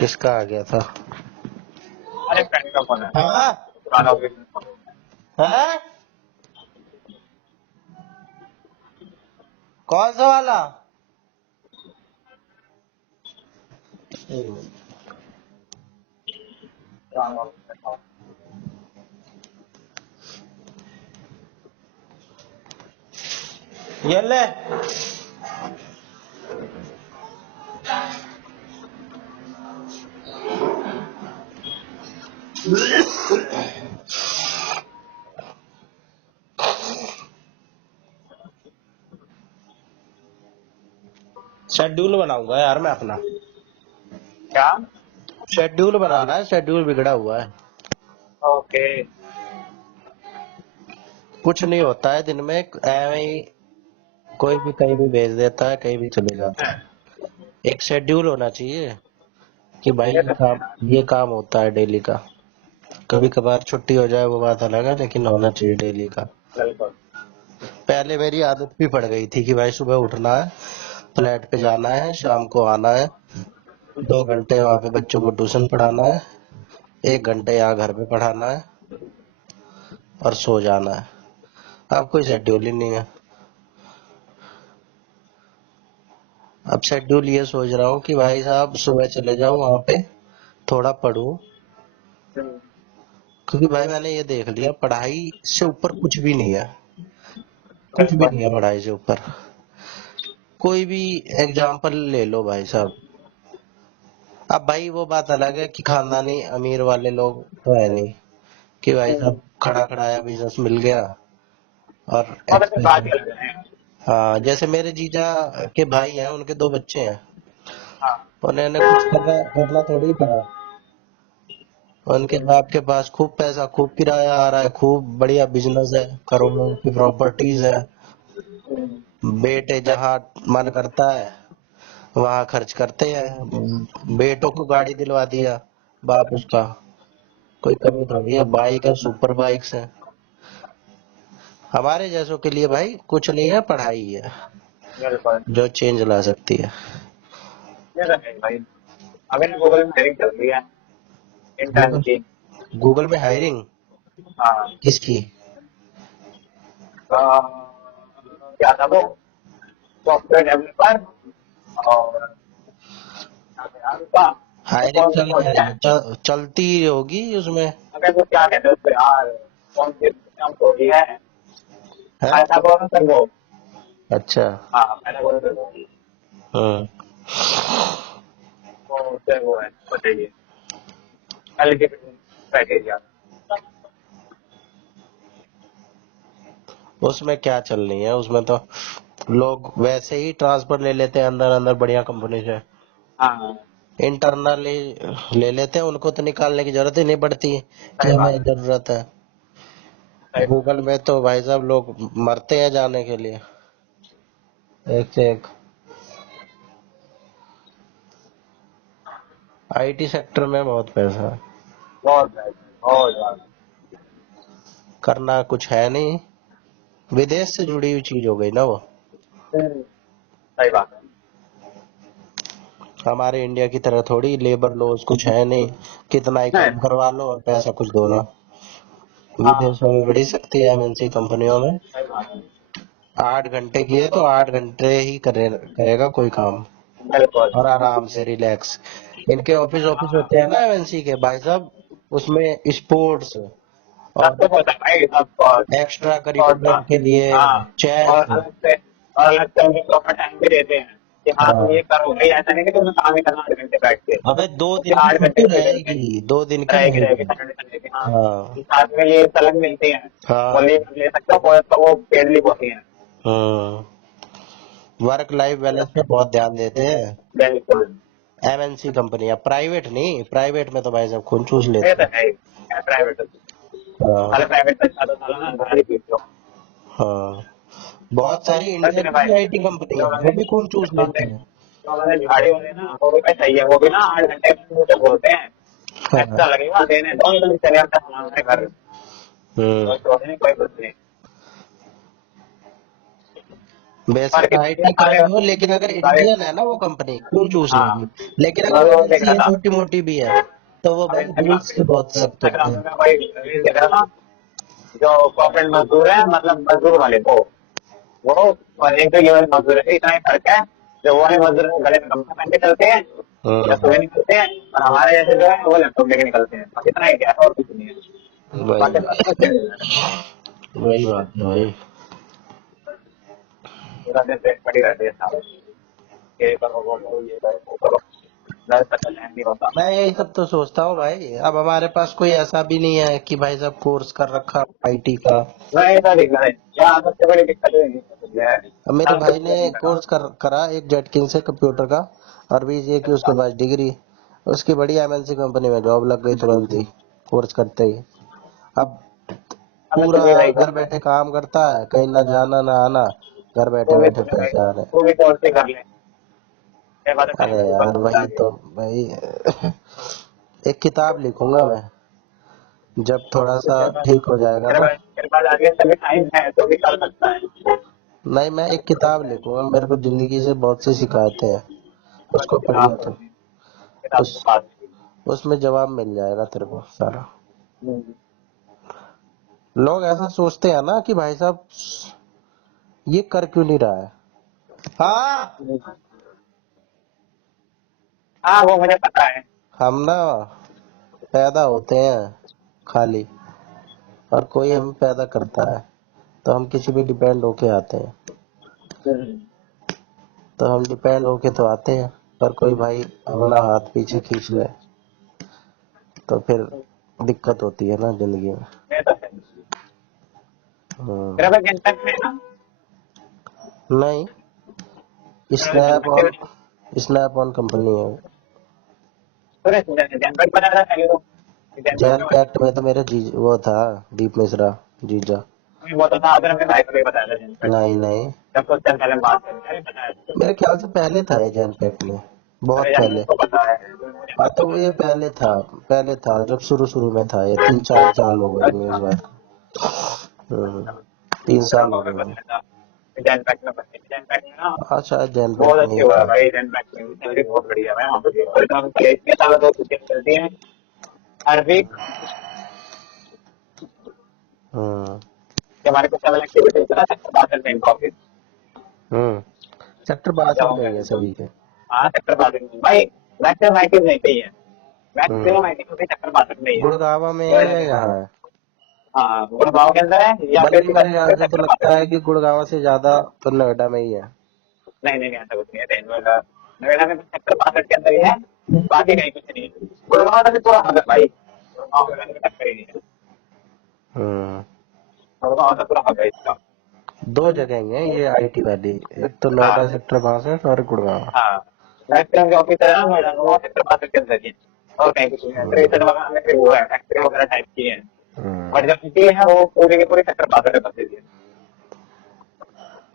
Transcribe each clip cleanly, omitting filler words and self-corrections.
किसका आ गया था? अरे फ्रेंड का फोन है, हाँ पुराना बिजनेस फोन। हाँ, कौन सा वाला? ये ले। शेड्यूल बनाऊंगा यार मैं अपना। क्या? शेड्यूल बनाना है, शेड्यूल बिगड़ा हुआ है। ओके। कुछ नहीं होता है दिन में, ऐਵੇਂ ही कोई भी कहीं भी भेज देता है, कहीं भी चले जाता है। एक शेड्यूल होना चाहिए कि भाई ये तो है यार, ये काम होता है डेली का। कभी कभार छुट्टी हो जाए वो बात अलग है, लेकिन होना चाहिए डेली का। बिल्कुल। पहले मेरी आदत भी पड़ गई थी कि भाई सुबह उठना है, फ्लैट पे जाना है, शाम को आना है, 2 घंटे वहां पे बच्चों को ट्यूशन पढ़ाना है, 1 घंटे यहाँ घर पे पढ़ाना है और सो जाना है। अब कोई शेड्यूल ही नहीं है। अब शेड्यूल ये सोच रहा हूँ कि भाई साहब सुबह चले जाऊं वहां पे, थोड़ा पढूं, क्योंकि भाई मैंने ये देख लिया पढ़ाई से ऊपर कुछ भी नहीं है। कुछ भी बिल्कुल। नहीं है पढ़ाई से ऊपर। कोई भी एग्जाम्पल ले लो भाई साहब। अब भाई वो बात अलग है कि खानदानी अमीर वाले लोग तो है नहीं कि भाई साहब खड़ा खड़ाया बिजनेस मिल गया और और ऐसे बात ही एक्सपेंसिव। अलग है। हाँ, जैसे मेरे जीजा के भाई हैं, उनके 2 बच्चे हैं। हाँ। उन्होंने कुछ करना थोड़ी था। उनके बाप के पास खूब पैसा, खूब किराया आ रहा है, खूब बढ़िया बिजनेस है, करोड़ों की प्रॉपर्टीज है। बेटे जहाँ मन करता है वहां खर्च करते हैं। बेटों को गाड़ी दिलवा दिया बाप उसका, कोई कमी थोड़ी है। बाइक है, सुपर बाइक्स है। हमारे जैसों के लिए भाई कुछ नहीं है, पढ़ाई है बिल्कुल। जो चेंज ला सकती है। ये तो है भाई। अभी गूगल में हायरिंग चल रही है इंटर्न गूगल की। गूगल में हायरिंग हाँ। किसकी? क्या था वो, सॉफ्टवेयर डेवलपर और का तो हायरिंग कौन सी चल क्या पोस्ट रही है? है? चलती होगी उसमें। अगर वो क्या कहते हैं उसको यार, कौन सी नाम तो ही है, है? Pythagoras servo. अच्छा। हाँ, पाइथागोरस सर्वो। हम्म। तो उससे वो है, बताइए, एलिजिबिलिटी क्राइटेरिया। उसमें क्या चलनी है? उसमें तो लोग वैसे ही ट्रांसफर ले लेते हैं अंदर अंदर बढ़िया कंपनी से। हाँ, इंटरनली ले लेते हैं, उनको तो निकालने की जरूरत ही नहीं पड़ती कि सही हमें बात है। जरूरत है। सही बात गूगल में तो भाई साहब लोग मरते हैं जाने के लिए, एक से एक। आईटी सेक्टर में बहुत पैसा है, बहुत है, बहुत ज्यादा। करना कुछ है नहीं। विदेश से जुड़ी हुई चीज हो गई ना वो। सही बात है। हमारे इंडिया की तरह थोड़ी लेबर लॉज कुछ है नहीं, कितना ही नहीं। काम करवा लो और पैसा कुछ दो ना। हाँ, विदेशों में बड़ी सकती है एमएनसी कंपनियों में। सही बात है। 8 घंटे की है तो 8 घंटे ही करेगा कोई काम, बिल्कुल। और आराम से रिलैक्स। इनके ऑफिस ऑफिस होते हैं ना एमएनसी के भाई साहब, उसमें स्पोर्ट्स सब और कुछ होता है भाई, सब एक्स्ट्रा और करिकुलर के लिए हाँ, और चेस। अलग से उन्हें प्रॉपर टाइम भी देते हैं कि हाँ तुम ये हाँ, करो भाई, ऐसा नहीं कि तुम्हें काम ही करना 8 घंटे बैठ के, अबे 2 दिन तो की 8 घंटे छुट्टी भी देंगे। रहेगी, 2 दिन की रहेगी रहेगी, रहेगी। सैटरडे संडे की, हाँ। हाँ साथ में ये सलग मिलती हैं, वो हाँ। लीव ले सकते हो, तो वो पेड लीव होती है। वर्क लाइफ बैलेंस पे बहुत ध्यान देते हैं बिल्कुल। एमएनसी कंपनियां, प्राइवेट नहीं। प्राइवेट में तो भाई साहब खून चूस ये लेते तो हैं। है ही, प्राइवेट। हाँ अरे प्राइवेट में ज्यादा साल ना गाड़ी पीट लो। हाँ। बहुत सारी बस इंडिया नहीं की भाई, भी आईटी कंपनी जो है, वो भी खून चूस लेते हैं। हमारे झाड़ी होने ना, वो भी भाई सही है, वो भी ना 8 घंटे में मुझे बोलते हैं हाँ। एक्स्ट्रा लगेगा देने दो, तो चले आता हमारे घर, हम्म। कोई तो नहीं, कोई कुछ नहीं। बेसिक कितने आईटी का ही हो, लेकिन अगर सारे इंडियन है ना वो कंपनी कोई चूज हाँ नहीं की, लेकिन मैं अगर वो देख एमएनसी रहा है था। छोटी मोटी भी है तो वो अब भाई इंस्टाग्राम रूल्स पे के बहुत सख्त होते इंस्टाग्राम पे हैं। मैं भाई रील देख रहा था। जो कॉर्पोरेट मजदूर है मतलब मजदूर वाले वो और एक जो ये वाले मजदूर है इतना ही फर्क है। जो वो वाले मजदूर गले में गमछा पहन के चलते हैं या हम्म, सुबह निकलते हैं, और हमारे जैसे जो है वो लैपटॉप लेके निकलते हैं, बस इतना ही क्या है और कुछ नहीं है। वही बाकी सब कुछ चेंज है। वही बात है भाई। पूरा दिन पेट पड़ी रहती है सारे, ये करो वो करो ये करो वो करो, घर तक टाइम नहीं होता। मैं यही सब तो सोचता हूँ भाई, अब हमारे पास कोई ऐसा भी नहीं है कि भाई साहब कोर्स कर रखा आईटी का। मैं ऐसा दिखता है यहाँ सबसे बड़ी दिक्कत ये है अब मेरे साल भाई कुछ ने नहीं लगा। कोर्स करा एक जेटकिन से कंप्यूटर का, और भी ये कि उसके पास डिग्री, उसकी बड़ी एमएनसी कंपनी में जॉब लग गई तुरंत ही कोर्स करते ही। अब हमें पूरा तो भी भाई घर बैठे काम करता है, कहीं ना जाना ना आना, घर बैठे वो भी बैठे तो है भाई, पैसे आ रहे। वो भी कोर्स ही कर ले, ये बात अरे टाइम है ऊपर यार पहुंचा वही दिए। तो भाई एक किताब लिखूंगा मैं जब थोड़ा सा ठीक हो जाएगा ना। तेरे पास आगे सभी टाइम है तो भी कर सकता है। नहीं, मैं एक किताब लिखूंगा, मेरे को जिंदगी से बहुत सी शिकायतें हैं, उसको पढ़ियो तो किताब उस के पास उसमें जवाब मिल जाएगा तेरे को सारा। हम्म। लोग ऐसा सोचते हैं ना कि भाई साहब ये कर क्यों नहीं रहा है। हाँ, हाँ वो मुझे पता है। हम ना पैदा होते हैं खाली, और कोई हमें पैदा करता है, तो हम किसी भी डिपेंड होके आते हैं। तो हम डिपेंड होके तो आते हैं, पर कोई भाई अपना हाथ पीछे खींच ले तो फिर दिक्कत होती है ना जिंदगी में। ये तो है। हम्म, तेरा भाई जनतक में ना नहीं, स्नैप जनतक ऑन, स्नैप ऑन कंपनी है। जनतक बना था पहले तो जनतक जैन में पैक्ट में तो मेरे जी वो था, दीप मिश्रा जीजा। वो तो था, अगर अपने भाई को भी बताया था जनतक। नहीं नहीं, जब कुछ टाइम पहले बात करी अरे बताया था। मेरे ख्याल से पहले था ये जैन पैक्ट में, अरे बहुत यार पहले। मुझको पता है मुझे हाँ पता तो है। ये पहले था जब शुरू शुरू में था, ये 3-4 साल हो गए होंगे अच्छा इस बार। अच्छा। 3 साल तेरा हो को भी गए होंगे। बताया था जनतक में, जनतक में ना हाँ शायद जैन बहुत पैक्ट में अच्छे ही हुआ है था। भाई, जनतक में सैलरी बहुत बढ़िया है वहाँ पे, और काम किया इतने सालों से छुट्टियां चलती हैं हर वीक हम्म कि हमारे कुछ अलग एक्टिविटी चला सकते बादल बैंक ऑफिस हम्म सेक्टर आ 62 में जाओगे। ही है सभी के। हाँ सेक्टर 62 में भाई, मैक्सिमम आईटी नहीं पे ही है, मैक्सिमम हम्म आईटी होती सेक्टर 62 में ही है। गुड़गांव में है तो या यहाँ है? हाँ गुड़गांव के अंदर है या फिर बल्कि सीधा मेरे ख्याल से तो सेक्टर 62 लगता में। है कि गुड़गांव से ज्यादा तो नोएडा में ही है। नहीं नहीं नहीं ऐसा कुछ नहीं है, नोएडा नोएडा में सेक्टर 62 के अंदर ही है, बाकी कहीं कुछ नहीं है। गुड़गांव का भी पूरा हक है भाई, गुड़गांव के अंदर टक्कर ही नहीं है, हम्म गुड़गांव का पूरा हक है इसका। दो जगह ही है ये आईटी वाली, एक तो नोएडा हाँ सेक्टर 62 और गुड़गांव। हाँ, मैक्सिमम जो ऑफिस है ना नोएडा में वो सेक्टर 62 के अंदर ही है, और कहीं कुछ नहीं है। हम्म ट्रेजर वगैरह में फिर वो है फैक्ट्री वगैरह टाइप की है, हम्म। बट जो सिटी है वो पूरी की पूरी सेक्टर 62 में बसी हुई है।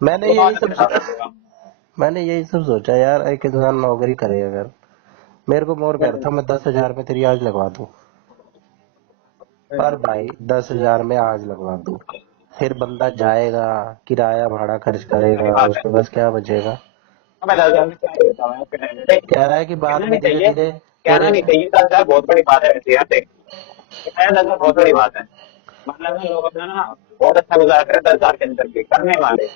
मैंने गुड़गांव यही सब सेक्टर 62 होगा। मैंने यही सब सोचा यार, एक इंसान नौकरी करे अगर, मेरे को मोर कह रहा था मैं 10,000 में तेरी आज लगवा दूं, पर भाई 10,000 में आज लगवा दूं, फिर बंदा जाएगा, किराया भाड़ा खर्च सही करेगा, बात है। उसके पास क्या बचेगा। मैं 10,000 में क्या देता हूँ उसके टाइम पे, कह रहा है कि बाद कहना में नहीं धीरे चाहिए, धीरे कहना तेरे। नहीं चाहिए, 10,000 बहुत बड़ी बात है वैसे यहाँ पे, कहना 10,000 बहुत बड़ी बात है। मतलब ना लोग अपना ना बहुत अच्छा गुजार रहे 10,000 के अंदर भी करने वाले,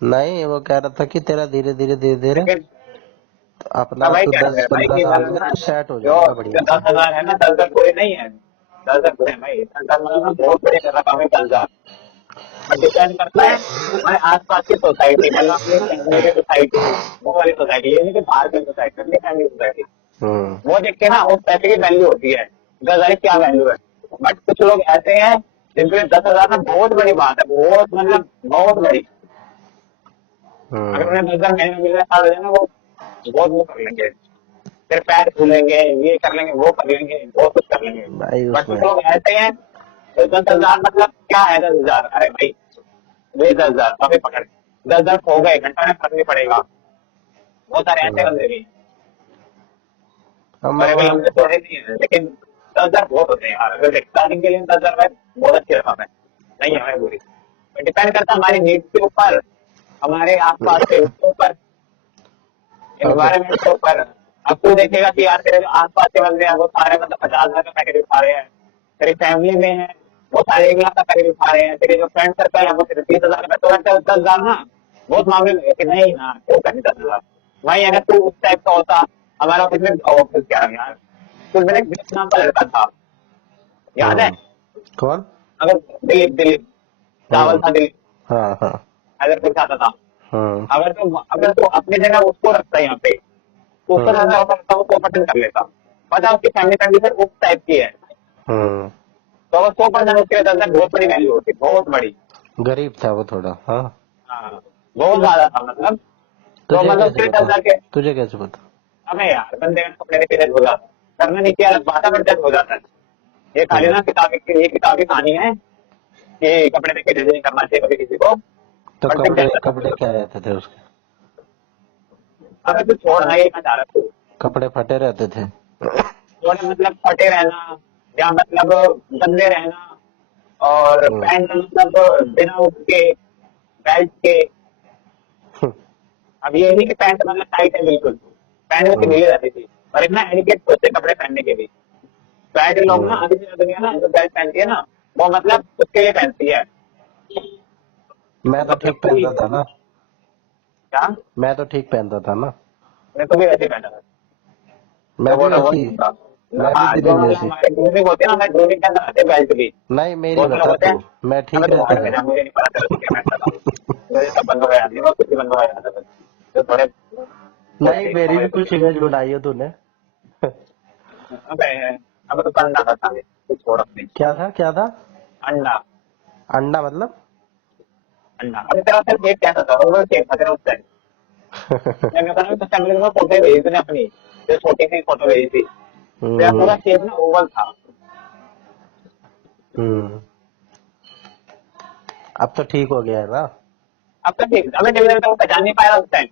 नहीं, वो कह रहा था कि तेरा धीरे धीरे धीरे धीरे लेकिन अपना मैं वही तो कह रहा दस हूँ भाई पंद्रह कि साल मतलब में ना तो सेट हो जो जाएगा बढ़िया जो से। 10,000 है ना 10,000 पूरे नहीं है, 10,000 पूरे भाई 10,000 मतलब ना बहुत बड़ी रकम है 10,000। और डिपेंड करता है हमारे आसपास की सोसाइटी, मतलब अपनी फैमिली की सोसाइटी, वो वाली सोसाइटी, ये नहीं कि बाहर की सोसाइटी, अपनी फैमिली सोसाइटी, हम्म वो देख के ना उस पैसे की वैल्यू होती है 10,000 की क्या वैल्यू है। बट कुछ लोग ऐसे हैं जिनके लिए 10,000 ना बहुत बड़ी बात है, बहुत मतलब बहुत बड़ी। अगर हम्म उन्हें 10,000 महीने में मिल रहा है ना वो बहुत वो कर लेंगे, फिर पैर खुलेंगे, ये कर लेंगे वो कर लेंगे बहुत कुछ कर लेंगे। भाई बट कुछ उसमें लोग ऐसे हैं तो 10,000 मतलब क्या है 10,000, अरे भाई वे 10,000 कभी पकड़ 10,000 हो गए घंटा में फर्क नहीं पड़ेगा, बहुत सारे ऐसे हम्म। बंदे भी हैं। अब बड़े मैं भाई हमसे थोड़े नहीं है, लेकिन 10,000 बहुत होते हैं यार, अगर स्टार्टिंग के लिए 10,000 बहुत अच्छी रकम है, नहीं है हमें बुरी, डिपेंड करता है हमारी नीड्स के ऊपर हमारे आसपास के उसके ऊपर, ओके। एनवायरमेंट के ऊपर। अब तू देखेगा कि यार तेरे जो आसपास के बंदे हैं वो सारे मतलब 50,000 का पैकेज उठा रहे हैं, तेरी फैमिली में है वो सारे 1 लाख का पैकेज उठा रहे हैं, तेरे जो फ्रेंड सर्कल है वो तेरे 30,000 का, तो 10,000 ना बहुत मामले में है कि नहीं ना क्यों करनी 10,000। वही अगर तू उस टाइप का होता, हमारा ऑफिस में ऑफिस क्या है यार, स्कूल में एक दिलीप नाम का लड़का था, याद है? कौन? अगर दिलीप दिलीप चावल हम्म। था दिलीप, हाँ हाँ। अगर कुछ आता था, हम्म। अगर तू अपनी जगह उसको रखता है यहाँ पे, तो उसका हम्म। ज्यादा होता था, वो 100% कर लेता। पता है उसकी फैमिली कंडीशन उस टाइप की है, हम्म। तो अगर 100% उसके लिए 10,000 बहुत बड़ी वैल्यू होती, बहुत बड़ी। गरीब था वो थोड़ा, हाँ। हाँ, बहुत ज्यादा था मतलब। तो तुझे मतलब कैसे उसके लिए दस पता? हजार के, तुझे कैसे पता? हमें यार बंदे का कपड़े के जज हो जाता है, करना नहीं किया बात में जज हो जाता है। ये खाली हम्म। ना किताबी की, ये किताबी कहानी है कि कपड़े देख के जज नहीं करना चाहिए कभी किसी को, तो बट फिर कपड़े जज कपड़े करना। क्या रहते थे उसके? अगर तू छोड़ना ये मैं चाह रहा हूँ, कपड़े फटे रहते थे? थोड़े मतलब फटे रहना, या मतलब गंदे रहना, और हम्म। पैंट मतलब बिना उसके बेल्ट के। अब ये नहीं कि पैंट मतलब टाइट है बिल्कुल, पैंट उसकी हम्म। ढीली रहती थी, और इतना एडिकेट होते कपड़े पहनने के भी। बैठ लोग ना हम्म। अभी जो दुनिया ना जो बेल्ट पहनती है ना, वो मतलब उसके लिए पहनती है, मैं तो मतलब ठीक पूरी। पहनता था ना। क्या? मैं तो ठीक पहनता था ना। मैं तो भी वैसे ही पहनता था, मैं तो भी वो वैसी। नहीं था। मैं भी हाँ, जो तेरी मतलब जैसी। हमारे ग्रूमिंग होती है ना, हमारे ग्रूमिंग के अंदर आते बेल्ट भी, नहीं, मेरी बहुत से लोग बता होते हैं। तू। मैं हमें ठीक तो रहता बाहर में था। जा, मुझे नहीं पता चला क्या पहनता था, मुझे सब बंद हो गया, बहुत कुछ बंद हो गया था, जो थोड़े नहीं, थोड़े मेरी समझ भी कुछ थे। इमेज बनाई है तूने। अबे अब तो अंडा था साले, कुछ छोड़ अपने। क्या था, क्या था? अंडा, अंडा मतलब? अंडा अरे तेरा सर शेप कैसा था, ओवर शेप था तेरा उस टाइम। मैं बता रहा हूँ तो फैमिली में फोटो भेजी तूने अपनी, जो छोटी सी फोटो भेजी थी, तेरा हम्म। पूरा शेप ना ओवल था। हम्म। अब तो ठीक हो गया है ना। अब तक ठीक, अबे जब तक वो पहचान नहीं पाया उस टाइम।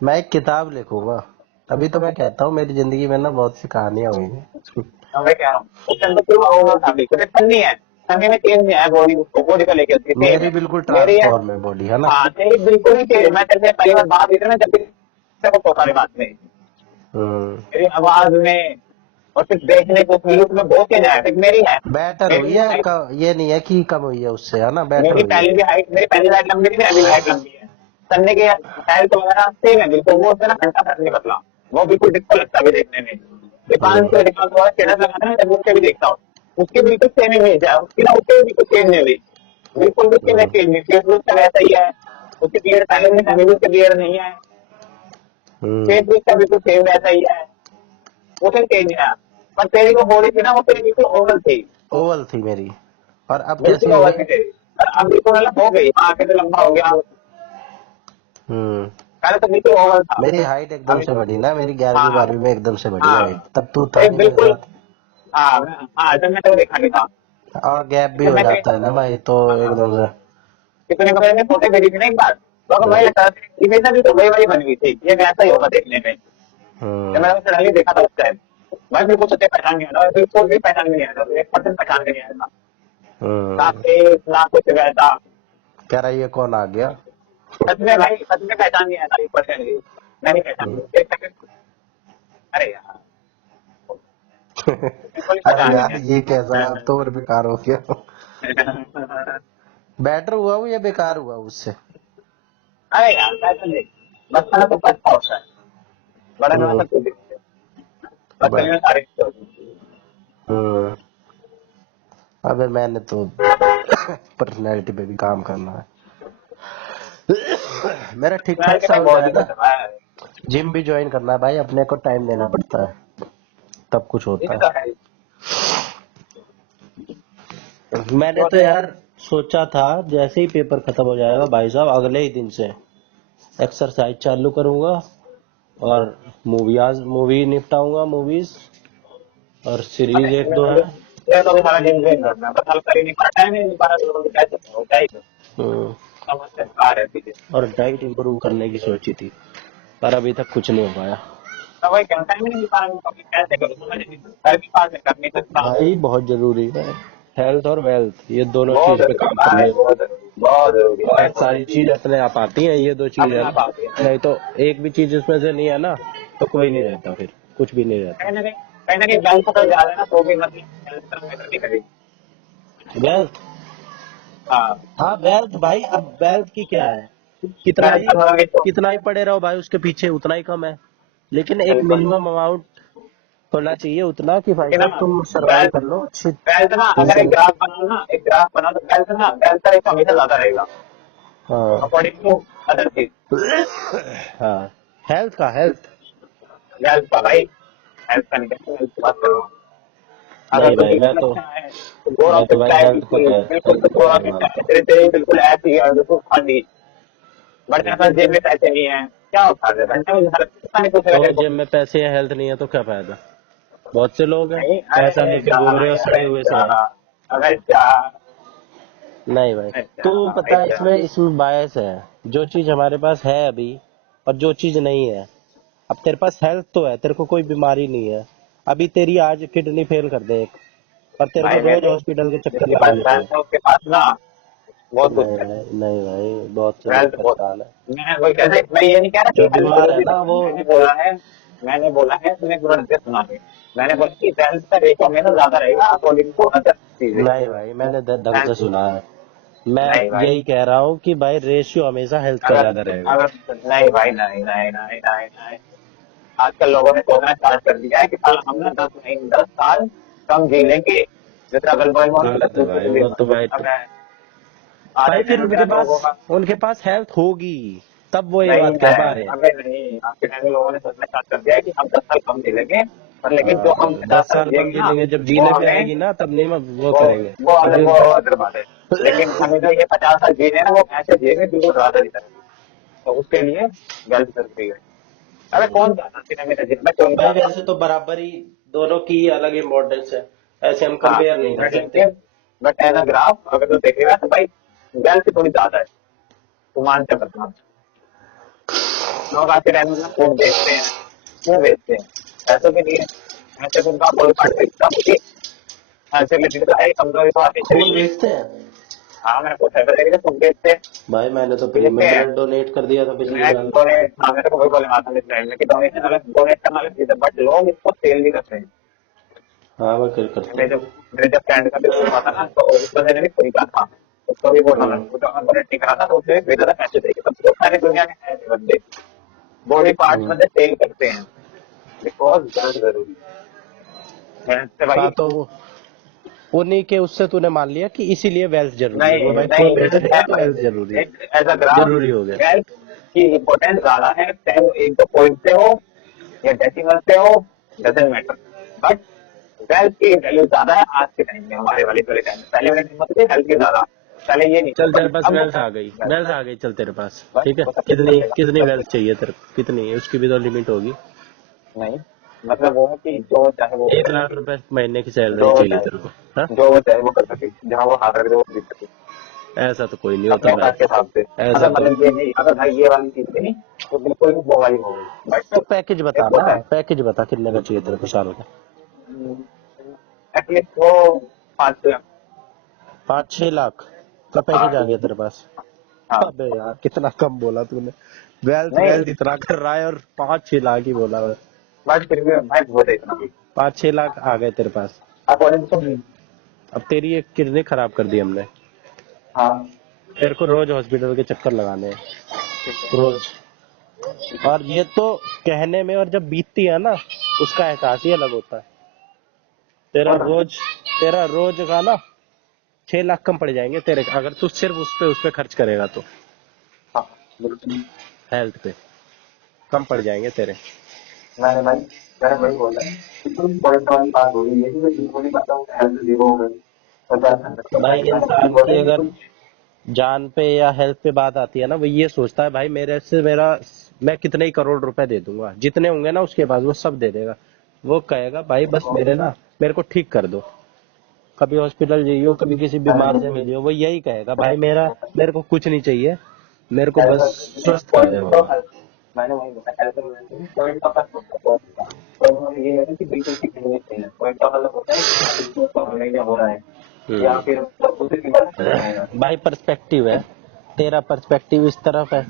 मैं एक किताब लिखूंगा। तभी तो मैं कहता हूँ मेरी जिंदगी में ना बहुत सी कहानियां हुई हैं। अब मैं कह रहा हूँ उस टाइम तो पूरा ओवल था, बिल्कुल ठंडी है, ठंडी में चेंज नहीं आया, बॉडी उसको बॉडी को लेकर उसकी सेम मेरी है। बिल्कुल मेरी है, ट्रांसफॉर्म है बॉडी, है ना। हाँ तेरी बिल्कुल ही चेंज। मैं तेरे से पहली बार बात हुई थी ना, जब तेरे को टोका रे बात में, हम्म। तेरी आवाज में और फिर देखने को लुक में बहुत चेंज आया, फिर मेरी है। बेटर मेरी हुई भी है हाइट, ये नहीं है कि कम हुई है उससे, है ना, बेटर मेरी हुई है। पहले भी हाइट, मेरी पहली हाइट लंबी थी, मेरी अभी भी हाइट लंबी है। संडे के हेल्थ वगैरह सेम है बिल्कुल, वो उसमें ना घंटा फर्क नहीं बदला, वो बिल्कुल डिस्को लगता है अभी देखने में। हम्म। दीपांश वाला स्टेटस लगाता है ना, जब उसके भी देखता हूँ, उसकी बिल्कुल सेम इमेज है उसकी ना, उसके बिल्कुल चेंज नहीं हुई, बिल्कुल भी उसकी हम्म। चेंज नहीं, फेसबुक का वैसा ही है। उसकी बियर्ड पहले भी था, अभी भी उसकी बियर्ड नहीं है, हम्म। फेसबुक का बिल्कुल सेम वैसा ही है, वो कहीं चेंज नहीं आया। पर तेरी जो बॉडी थी ना वो तेरी बिल्कुल ओवल थी, ओवल थी मेरी। और अब कैसी बिल्कुल हो ओवल गई? थी तेरी। और अब बिल्कुल मतलब हो गई, आगे तो लंबा हो गया, हम्म। पहले तो बिल्कुल ओवल था। मेरी हाइट एकदम अभी से बढ़ी ना, मेरी 11वीं हाँ 12वीं में एकदम से बढ़ी हाँ, हाइट, तब तू था एक नहीं मेरे बिल्कुल, साथ। हाँ हाँ, जब मैं तो देखा नहीं था, और गैप भी जब हो मैं कहीं, जाता है ना भाई, तो हाँ, एकदम से। कितने कपड़े में फोटो भेजी थी ना एक बार, तो अगर वही हम्म। लगता था इमेज ना बिल्कुल वही वही बनी हुई थी, ये वैसा ही होगा देखने में। जब हम्म। मैंने सडनली देखा था उस टाइम, मैं बिल्कुल सोचे पहचान नहीं आया था, बिल्कुल भी पहचान नहीं आया था, 1% पहचान नहीं आया था, ना हम्म। फेस ना कुछ वैसा। कह रहा है, ये कौन आ गया? सच में भाई, सच में पहचान नहीं आया था 1% भी, मैं नहीं पहचान, हम्म। 1 सेकंड, अरे यार बिल्कुल ही अरे पहचान यार, नहीं ये कैसा है, अब तो और बेकार हो गया। आया। बेटर हुआ हूँ या बेकार हुआ हूँ उससे? अरे यार पैसा देख, बचपन में तो पैसा होता है, बड़े में हम्म। सब कुछ दिखते हैं, बचपन बट में सारी चीजें होती हैं। हम्म। अबे मैंने तो पर्सनैलिटी पे भी काम करना है। मेरा ठीक ठाक पर्सनैलिटी सा में हो बहुत जाए ना। दिक्कत है, जिम भी ज्वाइन करना है भाई, अपने को टाइम देना पड़ता है, तब कुछ ये होता तो है। है। मैंने जो तो तेरा, यार सोचा था, जैसे ही पेपर खत्म हो जाएगा भाई साहब, अगले ही दिन से एक्सरसाइज चालू करूंगा, और मूवी निपटाऊंगा, मूवीज और सीरीज एक दो है। तेरा तो सारा जिम ज्वाइन करना है, बस हल कर ही नहीं पाता है, नहीं पाता तो कैसे होता ही तो, हम्म। समझ आ रहे पीछे। और डाइट इंप्रूव करने की सोची थी, पर अभी तक कुछ नहीं हो पाया। तो वही कहता है, नहीं पा रहा, कैसे करूँ समझ नहीं, कर भी पास कर नहीं सकता। भाई बहुत जरूरी है, हेल्थ और वेल्थ, ये दोनों बहुत चीज पे जरूरी काम है, करने। बहुत जरूरी, बहुत जरूरी है बहुत सारी चीज अपने आप आती है, ये दो चीज अपने है आप ना, आती है। नहीं तो एक भी चीज उसमें से नहीं है ना तो कोई नहीं रहता, फिर कुछ भी नहीं रहता। कहीं ना कहीं वेल्थ अगर ज्यादा है ना तो भी मतलब हेल्थ का मैटर नहीं करेगी। वेल्थ, हाँ, हाँ वेल्थ भाई, अब वेल्थ की क्या है, कितना वेल्थ ही का थोड़ा भी तो कितना ही पड़े रहो भाई उसके पीछे उतना ही कम है, लेकिन एक बिल्कुल। मिनिमम अमाउंट होना चाहिए उतना कि भाई लेकिन साहब ना तुम सरवाइव वेल्थ कर लो अच्छी वेल्थ ना अगर इनकम। एक ग्राफ बनाओ तो वेल्थ का रेट हमेशा ज्यादा रहेगा हाँ अकॉर्डिंग टू अदर चीज। हाँ, हेल्थ का, हेल्थ वेल्थ का भाई, हेल्थ का नहीं कहते, हेल्थ की बात कर रहा हूँ। अगर नहीं तू भाई, बिल्कुल अच्छा है तो गोर मैं ऑफ तो भाई है हेल्थ को बिल्कुल बिल्कुल हेल्थ तो को गोर ऑफ नहीं मानता। तेरे तेरे बिल्कुल ऐसी है और बिल्कुल खाली, बट तेरे हम्म। पास जेब में पैसे नहीं है, क्या होता है घंटे में पता नहीं पूछेगा तो तेरे को। जेब में पैसे या हेल्थ नहीं है तो क्या फायदा, बहुत से लोग हैं नहीं पैसा अरे लेके जा घूम रहे हो सड़े अरे हुए से जा हैं। अरे जा नहीं भाई, अरे तो जा पता है जा। इसमें बायस है, जो चीज हमारे पास है अभी और जो चीज नहीं है। अब तेरे पास हेल्थ तो है, तेरे को कोई बीमारी नहीं है, अभी तेरी आज किडनी फेल कर दे एक, और तेरे को भाई रोज वैसे हॉस्पिटल के चक्कर जिसके पास लगाने वेल्थ हैं। है उसके पास ना बहुत कुछ नहीं है। भाई, नहीं भाई, बहुत से लोग वेल्थ बहुत परेशान है। मैं वही कहते मैं ये नहीं कह रहा कि जो हेल्थ बीमार है जरूरी ना नहीं है, वो, मैंने बोला है तुम्हें पूरा ढंग से सुना है। मैंने बोला कि वेल्थ का रेशो हमेशा ज्यादा रहेगा अकॉर्डिंग टू अदर चीजें। नहीं भाई मैंने ढंग से हेल्थ सुना है, मैं नहीं भाई, यही कह रहा हूँ कि भाई रेशियो हमेशा हेल्थ का अगर ज्यादा रहेगा। अगर नहीं भाई, नहीं नहीं नहीं नहीं नहीं, आजकल लोगों ने सोचना स्टार्ट कर दिया है कि साला हम ना 10 साल कम जी लेंगे, जैसे अगल बगल में गलत है भाई, वो तो भाई, अब आधे भाई फिर टाइम क्या लोगों का उनके पास हेल्थ होगी तब वो ये नहीं बात है। कह पा रहे हैं। अबे नहीं, आपके टाइम में लोगों ने सोचना स्टार्ट कर दिया है कि हम 10 साल कम जी लेंगे, पर लेकिन जो हम हाँ, 50 10 साल साल कम जिएंगे जी ना लेंगे, जब वो जीने पे हमें आएगी ना तब नहीं वो वो करेंगे अभी। वो अदर बात है। लेकिन हमें जो ये 50 साल जीने ना वो ऐसे जिएंगे बिल्कुल राधा नहीं करेंगे, तो उसके लिए गलत जरूरी है। अबे कौन चाहता है सिनेमा में जितना क्यों नहीं भाई चाहता। वैसे तो बराबर ही दोनों की अलग इम्पोर्टेंस है, ऐसे हम हाँ कंपेयर नहीं कर बट सकते। लेकिन बट एज अ ग्राफ अगर तो देखेगा तो भाई गर्ल्स थोड़ी ज्यादा है, तो मान क्या बता। लोग आज के टाइम में फूड बेचते हैं, क्यों बेचते हैं, पैसों के लिए। ऐसे तो उनका बॉडी पार्ट बेचता होगी, ऐसे रिलेटेड तो है कमजोरी तो आती खून शरीर में। बेचते हैं हाँ मैंने पूछा था लेकिन फूड बेचते हैं, भाई, मैंने तो फ्री बेचते में हैं। ब्लड डोनेट कर दिया था पिछले मैं साल। डोनेट, हाँ मेरे को वही बोले माता इस टाइम में कि डोनेशन अलग, डोनेट करना अलग चीज है, बट लोग इसको सेल भी करते हैं। हाँ वो कर करते मेरे हैं। जब मेरे जब फ्रेंड का बिजनेस हुआ था ना तो उस बंदे ने भी खरीदा था, उसको भी बोला था हम्म। वो जो डोनेट नहीं करा था तो उसे भी ज्यादा पैसे देके, तब तो सारी दुनिया में ऐसे बंदे बॉडी पार्ट्स हम्म। बंदे सेल करते हैं बिकॉज गलत जरूरी है हेल्थ से भाई। हाँ तो उन्हीं के उससे तूने मान लिया कि इसीलिए वेल्थ जरूरी है, वो नहीं भाई खून नहीं बेचते है हैं तो भाई, हेल्थ जरूरी है, एक एज अ ग्राफ जरूरी हो गया। हेल्थ की इम्पोर्टेंस ज्यादा है, चाहे वो एक दो पॉइंट से हो या डेसिमल से हो, डजेंट मैटर, बट वेल्थ की वैल्यू ज्यादा है आज के टाइम में, हमारे वाले पूरे टाइम में। पहले वाले टाइम में हेल्थ की ज्यादा, पहले ये नहीं था चल तेरे बट पास अब वेल्थ आ गई, वेल्थ वेल्थ आ गई, चल तेरे पास बस ठीक है, वो सब कुछ कितनी चलेगा कितनी सब वेल्थ कुछ। चाहिए तेरे को, कितनी है उसकी भी तो लिमिट होगी। नहीं मतलब वो है कि जो चाहे वो कर 1 लाख सके, रुपए महीने की सैलरी जो चाहिए चाहे तेरे को, हाँ? जो वो चाहे वो कर सके, जहाँ वो हाथ रख दे वो खरीद सके ऐसा तो कोई नहीं होता अपने भाई, औकात के हिसाब से। ऐसा अगर तो, मतलब ये नहीं, अगर भाई ये वाली चीज थी नहीं तो बिल्कुल भी वो वाली हो गई, तो बट पैकेज एक बता ना, होता है पैकेज बता कितने का चाहिए तेरे को साल का। एटलीस्ट वो 5 ₹5-6 लाख का पैकेज आ गया तेरे पास। हाँ अबे यार कितना कम बोला तूने, वेल्थ नहीं, वेल्थ इतना कर रहा है और 5-6 लाख ही बोला है। बट फिर भी भाई बहुत है इतना भी 5-6 लाख आ गए तेरे पास। According to. अब तेरी एक किडनी खराब कर दी हमने, हाँ तेरे को रोज हॉस्पिटल के चक्कर लगाने हैं, ठीक है रोज। और ये तो कहने में, और जब बीतती है ना उसका एहसास ही अलग होता है। तेरा होता है। रोज तेरा रोज का ना 6 लाख कम पड़ जाएंगे तेरे, अगर तू सिर्फ उस पे खर्च करेगा तो, हाँ बिल्कुल। हेल्थ पे कम पड़ जाएंगे तेरे। मैंने भाई मैंने वही बोला है कि तुम पॉइंट वाली बात हो रही है कि मैं बिल्कुल नहीं करता हूँ हेल्थ जीरो हो गई, 50 भाई मैंने वही इंसान बोला की है कि अगर तुम जान पे या हेल्थ पे बात आती है ना, वो ये सोचता है भाई मेरे से मेरा, मैं कितने ही करोड़ रुपए दे दूंगा, जितने होंगे ना उसके पास वो सब दे देगा। वो कहेगा भाई बस मेरे को ठीक कर दो, कभी हॉस्पिटल जाइयो, कभी किसी बीमार से मिलियो, वो यही कहेगा भाई मेरे को कुछ नहीं चाहिए, मेरे को बस स्वस्थ कर दे पॉइंट ऑफ बाबा। हेल्थ, मैंने वही बोला हेल्थ पॉइंट ऑफ हेल्थ होता है पॉइंट का, पॉइंट ये है कि बिल्कुल ठीक नहीं चाहिए, पॉइंट ऑफ हेल्थ होता है कि हाँ बिल्कुल प्रॉब्लम नहीं हो रहा है, या फिर उसी की बात है? भाई पर्सपेक्टिव है, तेरा पर्सपेक्टिव इस तरफ है,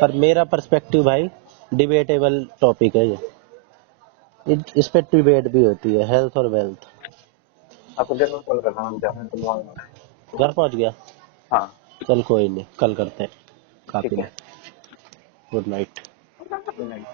पर मेरा पर्सपेक्टिव भाई डिबेटेबल टॉपिक है ये। इस पे डिबेट भी होती है, हेल्थ और वेल्थ। आपको जरूर कॉल करना, हम जाना तो वहाँ। घर पहुंच गया? हाँ चल कोई नहीं, कल करते हैं, काफी ठीक में। है। Good night. Good night.